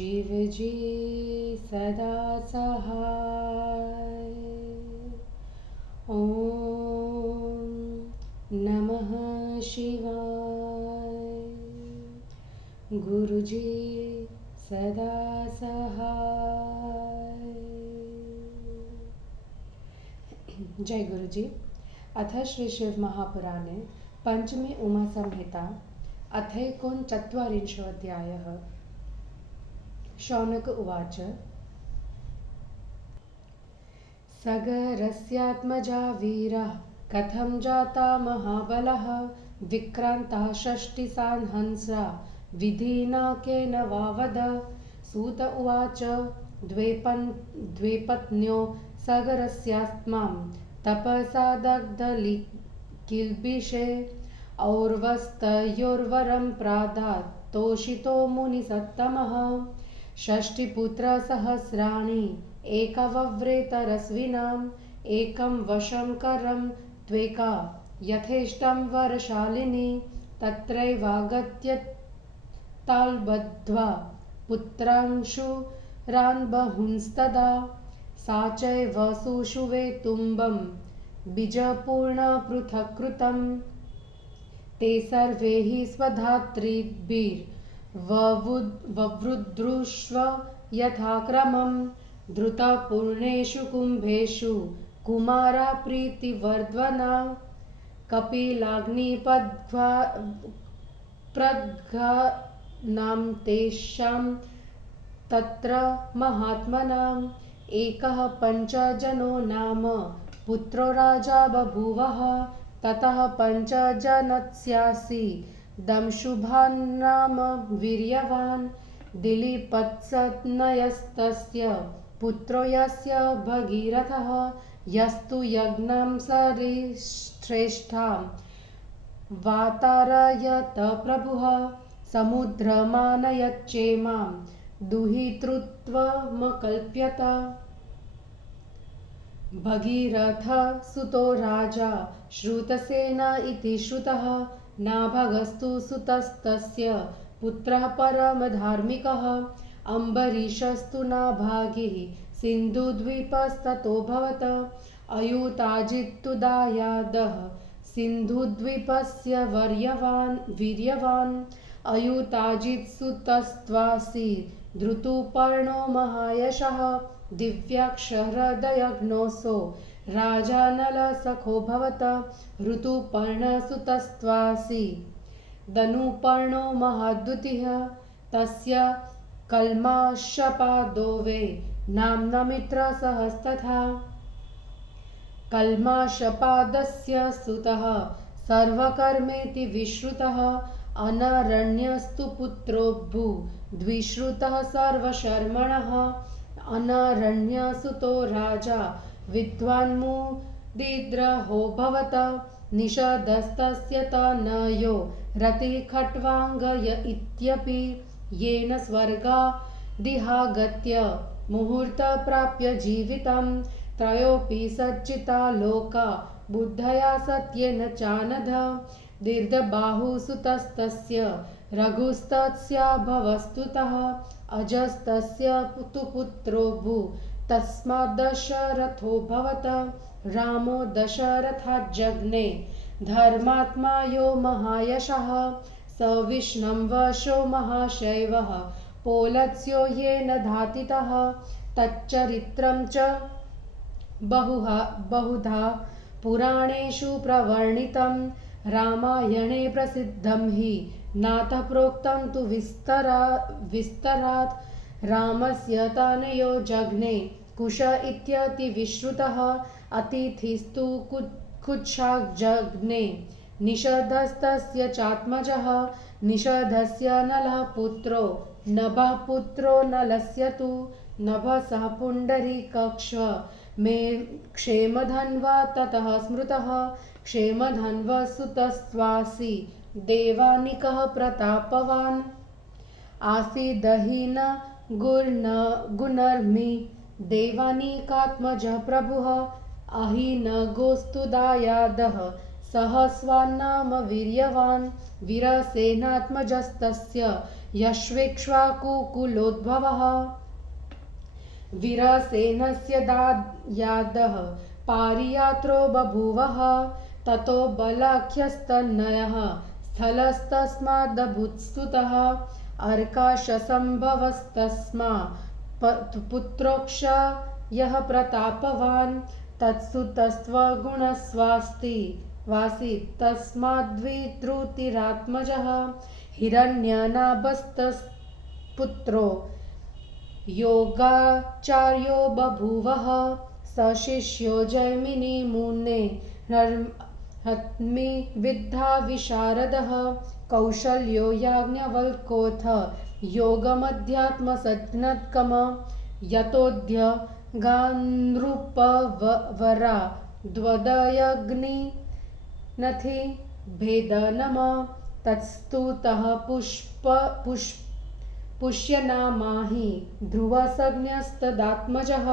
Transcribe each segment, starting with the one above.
शिवजी सदा सहाय। ॐ नमः शिवाय। गुरुजी सदा सहाय। जय गुरुजी। अथ श्री शिव महापुराणे पंचमी उमा संहिता अथैकोनचत्वारिंशोऽध्यायः। शौनक उवाच। सगरस्यात्मजा वीरः कथं जाता महाबलः, विक्रान्तः षष्टिसान्हंसा विधिना केन वा वद। सूत उवाच। द्वे पत्न्यो सगरस्यास्मां तपसा दग्धकिल्बिषे, और्वस्तयोर्वरं प्रादात् तोषितो मुनिसत्तमः। षष्टिपुत्रसहस्राणि एकवव्रेतरस्विनाम्, एकं वशं करं त्वेका यथेष्टं वरशालिनी। तत्रैवागत्य ताल्बद्ध्वा पुत्रांशुरान् बहूंस्तदा, सा चैव सुषुवे तुम्बं बीजपूर्णपृथक्कृतम्। ते सर्वे हि स्वधातृभिर्ववृद्रुष्व यथाक्रमं, धृतपूर्णेषु कुम्भेषु कुमारा प्रीतिवर्धना। कपिलाग्निप्रद्घानां तेषां तत्र महात्मनाम् एकः पञ्चजनो नाम पुत्रो राजा बभूवः। ततः पञ्चजनस्यासि दंशुभान्नाम वीर्यवान्, दिलीपत्सनयस्तस्य पुत्रो यस्य भगीरथः, यस्तु यज्ञं सरिश्रेष्ठां वातारयत प्रभुः। समुद्रमानयच्चेमां दुहितृत्वमकल्प्यत। भगीरथ सुतो राजा श्रुतसेन इति श्रुतः, नाभगस्तु सुतस्तस्य पुत्रः परमधार्मिकः। अम्बरीषस्तु नाभागिः सिन्धुद्वीपस्ततोऽभवत्, अयुताजित्तु दायादः सिन्धुद्वीपस्य वीर्यवान्। अयुताजित्सुतस्त्वासि धृतुपर्णो महायशः, दिव्याक्षहृदयघ्नोऽसौ राजानलसखो भवत। ऋतुपर्णसुतस्त्वासि दनुपर्णो महाद्युतिः, तस्य कल्माषपादो वै नाम्नमित्रसहस्तथा। कल्माषपादस्य सुतः सर्वकर्मेति विश्रुतः, अनरण्यस्तु पुत्रोऽभू द्विश्रुतः सर्वशर्मणः। अनरण्यसुतो राजा विद्वान्मुदिद्रहो भवत, निषदस्तस्य तनयो रतिखट्वाङ्ग इत्यपि। येन स्वर्गादिहागत्य मुहूर्तप्राप्य जीवितं, त्रयोऽपि सच्चिता लोका बुद्धया सत्येन चानघ। दीर्घबाहुसुतस्तस्य रघुस्तस्याभवस्तुतः, अजस्तस्य तु पुत्रोऽभू तस्माद्दशरथो भवत। रामो दशरथाज्जज्ञे धर्मात्मा यो महायशः, स विष्णुवशो महाशैवः पौलत्स्यो येन धातितः। तच्चरित्रं च बहुधा पुराणेषु प्रवर्णितं, रामायणे प्रसिद्धं हि नाथ प्रोक्तं तु विस्तरात्। रामस्य तनयो जज्ञे कुश इत्यतिविश्रुतः, अतिथिस्तु कुच्छाग्जज्ञे निषधस्तस्य चात्मजः। निषधस्य नलः पुत्रो नभः पुत्रो नलस्य तु, नभसः पुण्डरीकक्ष मे क्षेमधन्वा ततः स्मृतः। क्षेमधन्वसुतस्त्वासि देवानिकः प्रतापवान्, आसीदहि न गुणर्मि देवानिकात्मजः प्रभुः। अहि न गोस्तु दायादः सहस्वान्नाम वीर्यवान्, वीरसेनात्मजस्तस्य यश्वेक्ष्वाकुकुलोद्भवः वीरसेनस्य दायादः पारियात्रो बभूवः ततो बलाख्यस्तनयः स्थलस्तस्मादभूत्स्तुतः अर्काशसम्भवस्तस्मा पुत्रोक्ष यः प्रतापवान् तत्सुतस्त्वगुणस्वास्ति वासी तस्माद्विद्रुतिरात्मजः हिरण्यनाभस्तपुत्रो योगाचार्यो बभूवः स शिष्यो जैमिनी मुने हत्मि विद्धा विशारदः कौशल्यो याज्ञवल्क्योऽथ योगमध्यात्मसज्ञत्कम यतोऽद्य गानृपवरा द्वदयग्निनथि भेदनम तत्स्तुतः पुष्यनामाहि ध्रुवसज्ञस्तदात्मजः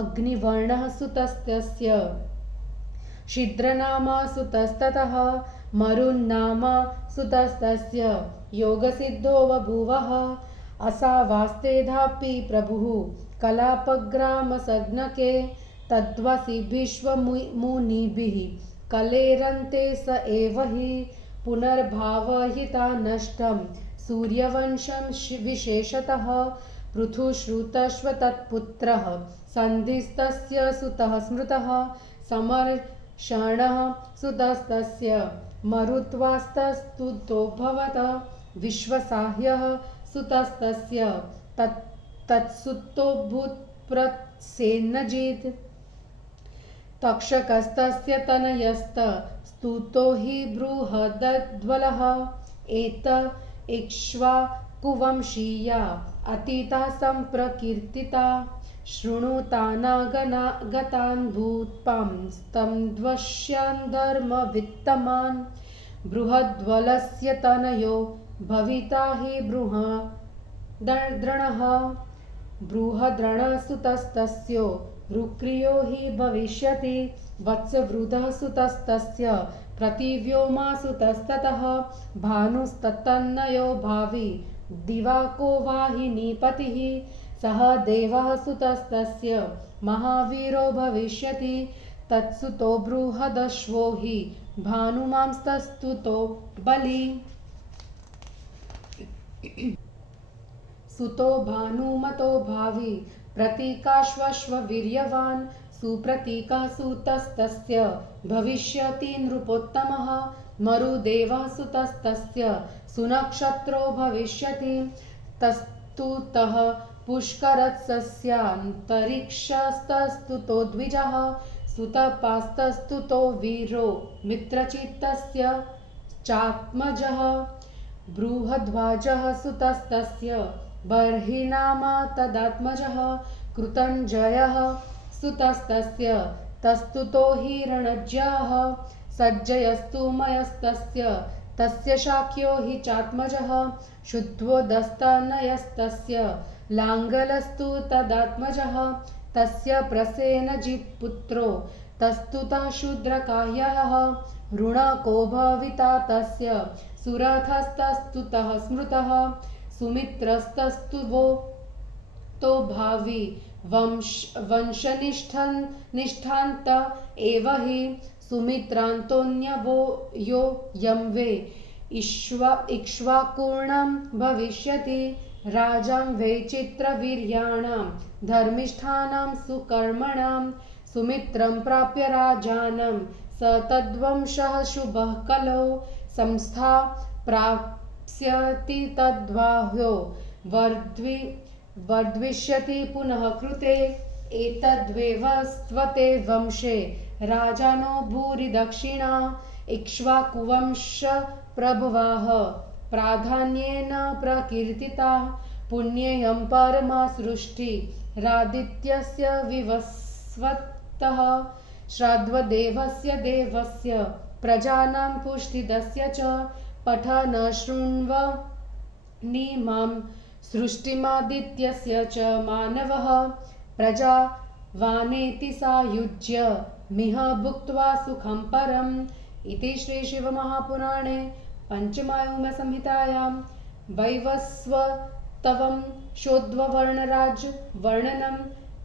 अग्निवर्णः सुतस्तस्य शीद्रनामा सुतस्ततः मरुन्नामा सुतस्तस्य योगसिद्धो बभूवः असावास्तेधापि प्रभुः कलापग्रामसज्ञके तद्वसि भीष्ममुनिभिः कलेरन्ते स एव हि पुनर्भावहिता नष्टं सूर्यवंशं विशेषतः पृथुश्रुतश्वतत्पुत्रः सन्धिस्तस्य सुतः स्मृतः समर्षणः सुतस्तस्य मरुत्वास्तस्तुतो भवत विश्वसाह्यः सुतस्तस्य तत्सुतो भूत्प्रसेनजित् तक्षकस्तस्य तनयस्तस्तुतो हि बृहदद्वलः एत इक्ष्वाकुवंशीया अतीता सम्प्रकीर्तिता शृणुतानागतान् भूत्पांस्तं धर्मवित्तमान् बृहद्वलस्य तनयो भविता हि बृहद्रणः बृहद्रणसुतस्तस्यो रुक्रियो हि भविष्यति वत्सवृधः सुतस्तस्य प्रतिव्योमासुतस्ततः भानुस्तत्तन्नयो भावि दिवाको वाहिनीपतिः सह देवः सुतस्तस्य महावीरो भविष्यति तत्सुतो बृहदश्वो हि भानुमांस्तस्तुतो बली सुतो भानुमतो भावी प्रतीकाश्वश्ववीर्यवान् सुप्रतीकः सुतस्तस्य भविष्यति नृपोत्तमः मरुदेवः सुतस्तस्य सुनक्षत्रो भविष्यति तस्तुतः पुष्करत्सस्यान्तरिक्षस्तस्तुतो द्विजः सुतपास्तस्तुतो वीरो मित्रचित्तस्य चात्मजः बृहद्वाजः सुतस्तस्य बर्हिनामा तदात्मजः कृतञ्जयः सुतस्तस्य तस्तुतो हिरण्यजः सज्जयस्तु मयस्तस्य तस्य शाक्यो हि चात्मजः शुद्धोदस्तनयस्तस्य लाङ्गलस्तु तदात्मजः तस्य प्रसेनजित्पुत्रो तस्तुतः शूद्रकाह्यः ऋणको भविता तस्य सुरथस्तस्तुतः स्मृतः सुमित्रस्तस्तुवो तो भावी वंशनिष्ठान्त एव हि सुमित्रान्तोऽन्यवो यो यं वे इक्ष्वाकुर्णां भविष्यति राजां वै चित्रवीर्याणां धर्मिष्ठानां सुकर्मणां सुमित्रं प्राप्य राजानं स तद्वंशः शुभः कलौ संस्था प्राप्स्यति तद्बाह्यो वर्ध्विष्यति पुनः कृते एतद्वेवस्त्वते वंशे राजानो भूरि दक्षिणा इक्ष्वाकुवंश प्रभवाः प्राधान्येन प्रकीर्तिताः पुण्येयं परमा सृष्टिरादित्यस्य विवस्वतः श्राद्धदेवस्य देवस्य प्रजानां पुष्टिदस्य च पठन शृण्वन्निमां सृष्टिमादित्यस्य च मानवः प्रजावानेति सायुज्य मिह भुक्त्वा सुखं परम् इति श्री शिवमहापुराणे पंचमायुमसंहितायां वैवस्वतवं शोध्ववर्णराज वर्णनम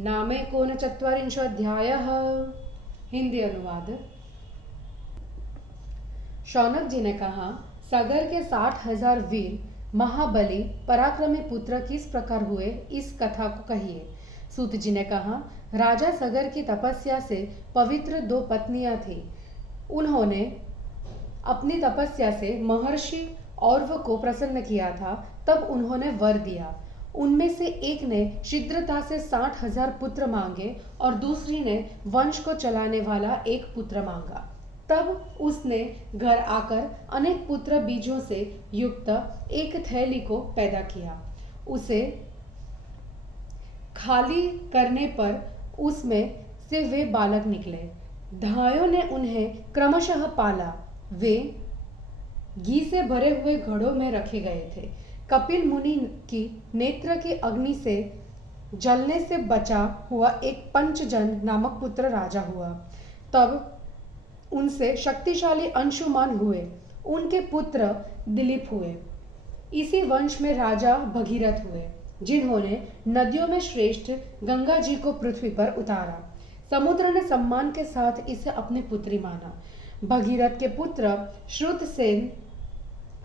नामेकोनचत्वारिंशोऽध्यायः। हिंदी अनुवाद। शौनक जी ने कहा, सगर के 60,000 वीर महाबली पराक्रमी पुत्र किस प्रकार हुए, इस कथा को कहिए। सूत जी ने कहा, राजा सगर की तपस्या से पवित्र 2 पत्नियां थीं। उन्होंने अपनी तपस्या से महर्षि औरव को प्रसन्न किया था। तब उन्होंने वर दिया। उनमें से एक ने शीघ्रता से 60,000 पुत्र मांगे और दूसरी ने वंश को चलाने वाला एक पुत्र मांगा। तब उसने घर आकर अनेक पुत्र बीजों से युक्त एक थैली को पैदा किया। उसे खाली करने पर उसमें से वे बालक निकले। धायों ने उन्हें क्रमशः पाला। वे घी से भरे हुए घड़ों में रखे गए थे। कपिल मुनि की नेत्र की अग्नि से जलने से बचा हुआ एक पंचजन नामक पुत्र राजा हुआ। तब उनसे शक्तिशाली अंशुमान हुए। उनके पुत्र दिलीप हुए। इसी वंश में राजा भगीरथ हुए, जिन्होंने नदियों में श्रेष्ठ गंगा जी को पृथ्वी पर उतारा। समुद्र ने सम्मान के साथ इसे अपनी पुत्री माना। भगीरथ के पुत्र श्रुतसेन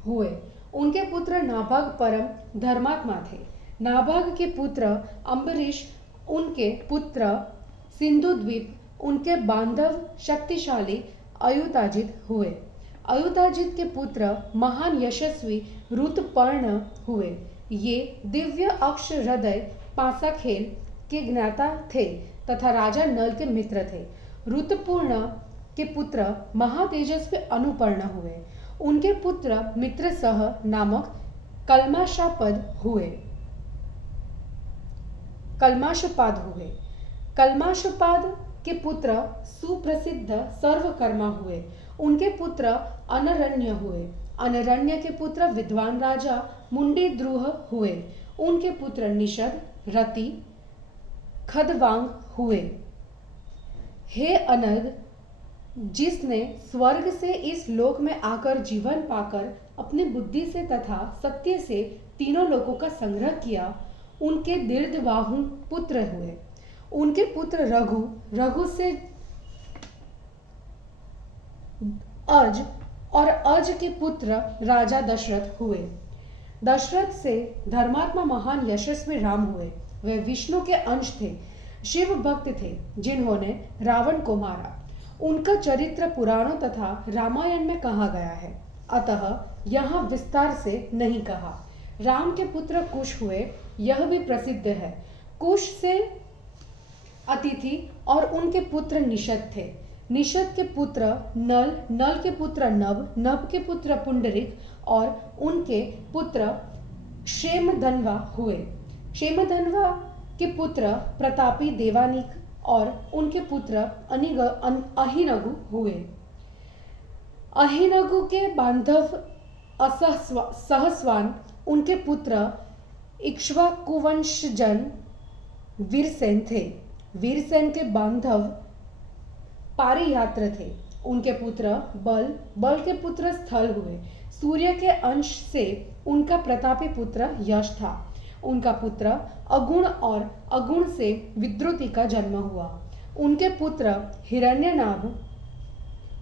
हुए। उनके पुत्र नाभाग परम धर्मात्मा थे। नाभाग के पुत्र अम्बरीश, उनके पुत्र सिंधुद्वीप, उनके बांधव शक्तिशाली अयुताजित हुए। अयुताजित के पुत्र महान यशस्वी ऋतुपर्ण हुए। ये दिव्य अक्ष हृदय पासाखेल के ज्ञाता थे तथा राजा नल के मित्र थे। ऋतुपूर्ण के पुत्र महातेजस्वी अनुपर्ण हुए। उनके पुत्र मित्रसह नामक कल्माशापाद हुए। कल्माशपाद के पुत्र सुप्रसिद्ध सर्वकर्मा हुए। उनके पुत्र अनरण्य हुए। अनरण्य के पुत्र विद्वान राजा मुंडीद्रुह हुए। उनके पुत्र निषद, रति, खदवांग हुए। हे अनग, जिसने स्वर्ग से इस लोक में आकर जीवन पाकर अपनी बुद्धि से तथा सत्य से तीनों लोकों का संग्रह किया, उनके दीर्घबाहु पुत्र हुए। उनके पुत्र रघु से अज और अज के पुत्र राजा दशरथ हुए। दशरथ से धर्मात्मा महान यशस्वी राम हुए। वे विष्णु के अंश थे, शिव भक्त थे, जिन्होंने रावण को मारा। उनका चरित्र पुराणों तथा रामायण में कहा गया है, अतः यहाँ विस्तार से नहीं कहा। राम के पुत्र कुश हुए, यह भी प्रसिद्ध है। कुश से अतिथि और उनके पुत्र निषद थे। निषद के पुत्र नल, नल के पुत्र नभ, नभ के पुत्र पुंडरिक और उनके पुत्र क्षेमधन्वा हुए। क्षेमधन्वा के पुत्र प्रतापी देवानिक और उनके पुत्र अहिनगु हुए। अहिनगु के बांधव सहस्वान, उनके पुत्र इक्ष्वाकुवंशजन वीरसेन थे। वीरसेन के बांधव पारियात्र थे। उनके पुत्र बल, बल के पुत्र स्थल हुए। सूर्य के अंश से उनका प्रतापी पुत्र यश था। उनका पुत्र अगुण और अगुण से विद्रुति का जन्म हुआ। उनके पुत्र हिरण्यनाभ,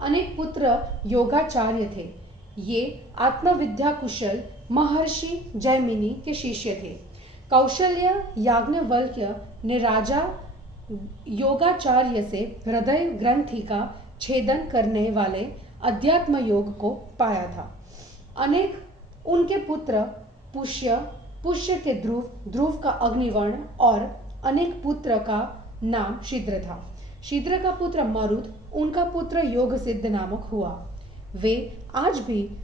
अनेक पुत्र योगाचार्य थे। ये आत्मविद्या कुशल महर्षि जैमिनी के शिष्य थे। कौशल्य याज्ञवल्क्य ने राजा योगाचार्य से हृदय ग्रंथि का छेदन करने वाले अध्यात्म योग को पाया था। अनेक उनके पुत्र पुष्य, पुष्य के ध्रुव, ध्रुव का अग्निवर्ण और अनेक पुत्र का नाम शीद्र था। शीद्र का पुत्र मरुद, उनका पुत्र योग सिद्ध नामक हुआ। वे आज भी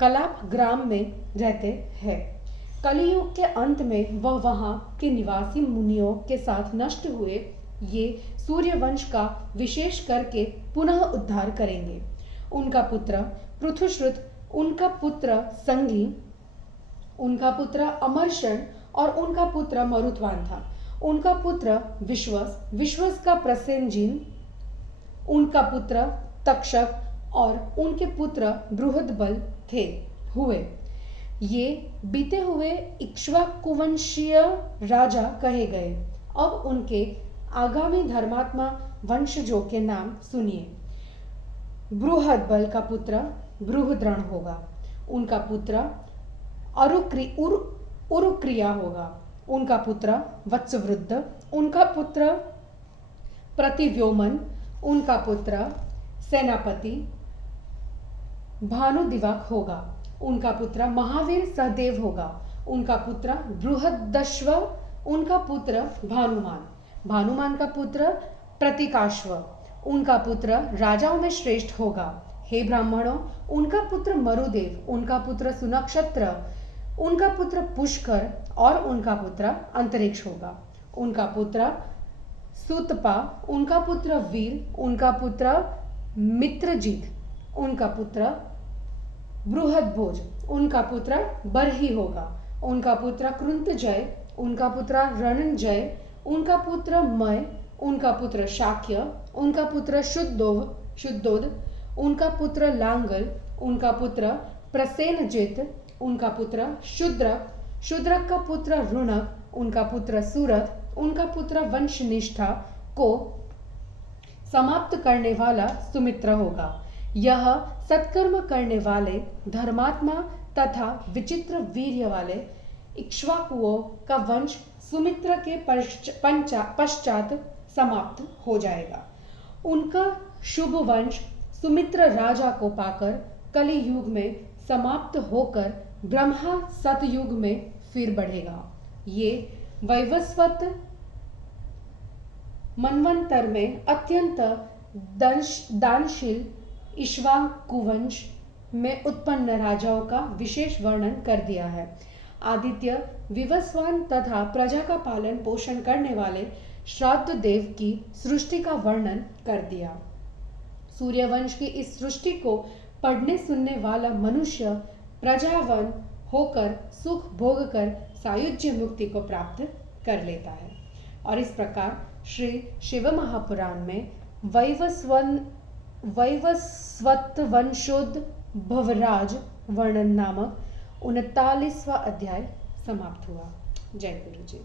कलाप ग्राम में रहते हैं। कलियुग के अंत में वह वहां के निवासी मुनियों के साथ नष्ट हुए ये सूर्यवंश का विशेष करके पुनः उद्धार करेंगे। उनका पुत्र पृथुश्रुत, उनका पुत्र संगी, उनका पुत्र अमरशन और उनका पुत्र मरुत्वान था। उनका पुत्र विश्वस, विश्वस का प्रसेनजिन, उनका पुत्र तक्षक और उनके पुत्र बृहदबल थे हुए। ये बीते हुए इक्ष्वाकुवंशीय राजा कहे गए। अब उनके आगामी धर्मात्मा वंशजों के नाम सुनिए। बृहद्बल का पुत्र बृहद्रण होगा, उनका पुत्र उरुक्रिया होगा, उनका पुत्र वत्सवृद्ध, उनका पुत्र प्रतिव्योमन, उनका पुत्र सेनापति भानुदिवक होगा, उनका पुत्र महावीर सहदेव होगा, उनका पुत्र बृहदश्व, उनका पुत्र भानुमान, भानुमान का पुत्र प्रतिकाश्व, उनका पुत्र राजाओं में श्रेष्ठ होगा। हे ब्राह्मणों, उनका पुत्र मरुदेव, उनका पुत्र सुनक्षत्र, उनका पुत्र पुष्कर और उनका पुत्र अंतरिक्ष होगा, उनका पुत्र सुतपा, उनका पुत्र वीर, उनका पुत्र मित्रजित, उनका पुत्र बृहद्भोज, उनका पुत्र बर्ही होगा, उनका पुत्र कृंतजय, उनका पुत्र रणंजय, उनका पुत्र मय, उनका पुत्र शाक्य, उनका पुत्र शुद्धोद, उनका पुत्र लांगल, उनका पुत्र प्रसेनजित, उनका पुत्र शूद्रक का पुत्र रुणक, उनका पुत्र सूरत, उनका पुत्र वंशनिष्ठा को समाप्त करने वाला सुमित्र होगा। यह सत्कर्म करने वाले धर्मात्मा तथा विचित्र वीर्य वाले इक्ष्वाकुओं का वंश सुमित्र के पश्चात समाप्त हो जाएगा। उनका शुभ वंश सुमित्र राजा को पाकर कलि युग में समाप्त होकर ब्रह्मा सतयुग में फिर बढ़ेगा। ये वैवस्वत मनवंतर में अत्यंत दानशील इक्ष्वाकुवंश में उत्पन्न राजाओं का विशेष वर्णन कर दिया है। आदित्य विवस्वान तथा प्रजा का पालन पोषण करने वाले श्राद्ध देव की सृष्टि का वर्णन कर दिया। सूर्यवंश की इस सृष्टि को पढ़ने सुनने वाला मनुष्य प्रजावान होकर सुख भोग कर सायुज्य मुक्ति को प्राप्त कर लेता है। और इस प्रकार श्री शिव महापुराण में वैवस्वतवंशोद्भवराज वर्णन नामक 39वां अध्याय समाप्त हुआ। जय गुरु जी।